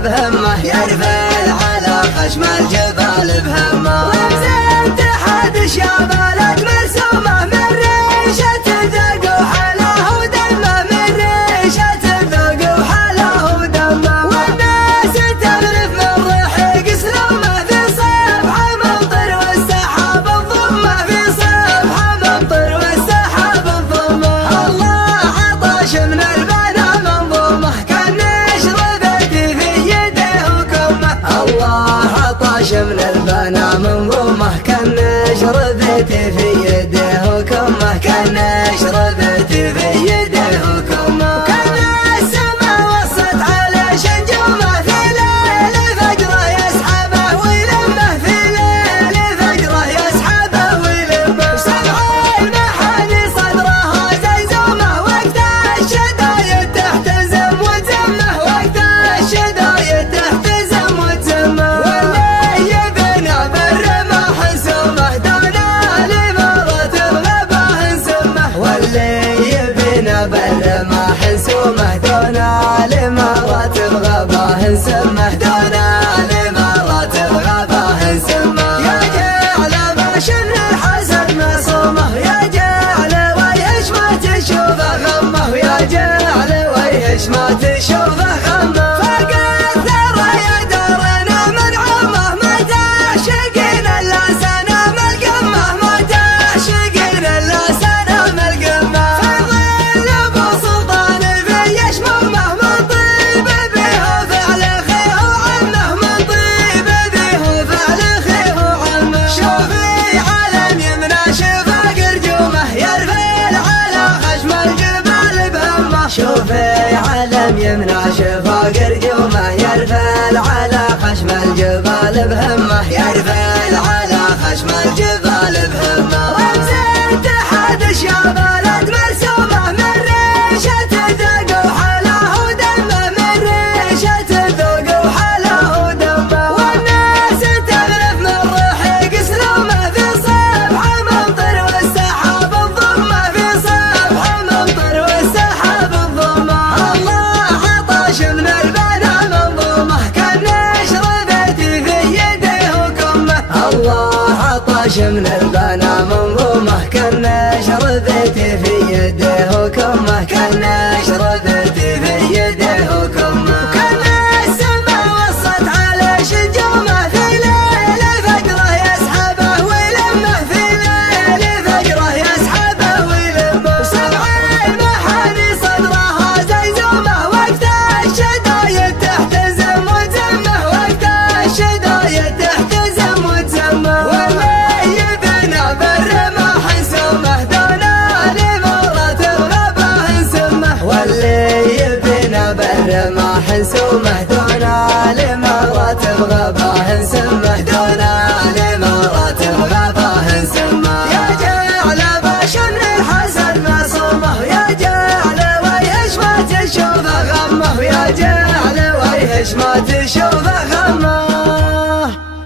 بهمه يرفل على خشم الجبال بهمه. رمز اتحاد الشباب مرسومه من ريشة الذوق وحلاوه ودمه، من ريشة الذوق وحلاوه ودمه. والناس تغرف من رحيق سلومه في صبح ممطر والسحاب الضمه، في صبح ممطر والسحاب الضمه. الله عطش من البنا منظومه كالنشر بيتي في يده وكمه. الله عطش من البنا منظومه كالنشر بيتي في يده وكمه، كالنشر بيتي في يده وكمه. وكان السما وصت على شنجومه في ليل فجره يسحبه ويلمه، في ليل فجره يسحبه ويلمه. وسبع المحاني صدرها زيزومه وقت الشدايد تحتزم وتزمه، وقت الشدايد تحتزم وتزمه. واللي يبنى بالرماح سمه دون الإمارات الغباه سمه، واللي يبنى بالرماح سمه دون الإمارات الغباه سمه، دون الإمارات الغباه سمه. يا جعل بشن الحسن مصومه، يا جعل ويهش ما تشوفه غمه، يا جعل ويهش ما تشوفه غمه. فوق الثرى يدرنا من عمه، ما تعشقين الا سنام القمه، ما تعشقين الا سنام القمه. فظل ابو سلطان في يشممه، من طيب به وفعل خيه وعمه، من طيب به وفعل خيه وعمه. شوفي علم يمنى شفاق رجومه يرفل على خشم الجبال بهمه، شوفي علم يمنى شفاق رجومه يرفل على خشم الجبال بهمه، يرفل على خشم الجبال بهمه. رمز اتحاد الشباب مرسومه من ريشة الذوق وحلاوه ودمه، من ريشة الذوق وحلاوه ودمه. والناس تغرف من رحيق سلومه في صبح ممطر والسحاب الضمه، في صبح ممطر والسحاب الضمه. الله عطش من البنا منظومه كالنشر بيتي في يده وكمه. الله عطش من البنا منظومه كالنشر بيتي في يده وكمه، كالنشر بيتي في يده وكمه. وكان السما وصت على شنجومه في ليل فجره يسحبه ويلمه، في ليل فجره يسحبه ويلمه. وسبع المحاني صدرها زيزومه وقت الشدايد تحتزم وتزمه، وقت الشدايد تحتزم وتزمه. واللي يبنى بالرماح سمه دون الإمارات الغباه سمه، واللي يبنى بالرماح سمه دون الإمارات الغباه سمه، دون الإمارات الغباه سمه. يا جعل بشن الحسن مصومه، يا جعل ويهش ما تشوفه غمه، يا جعل ويهش ما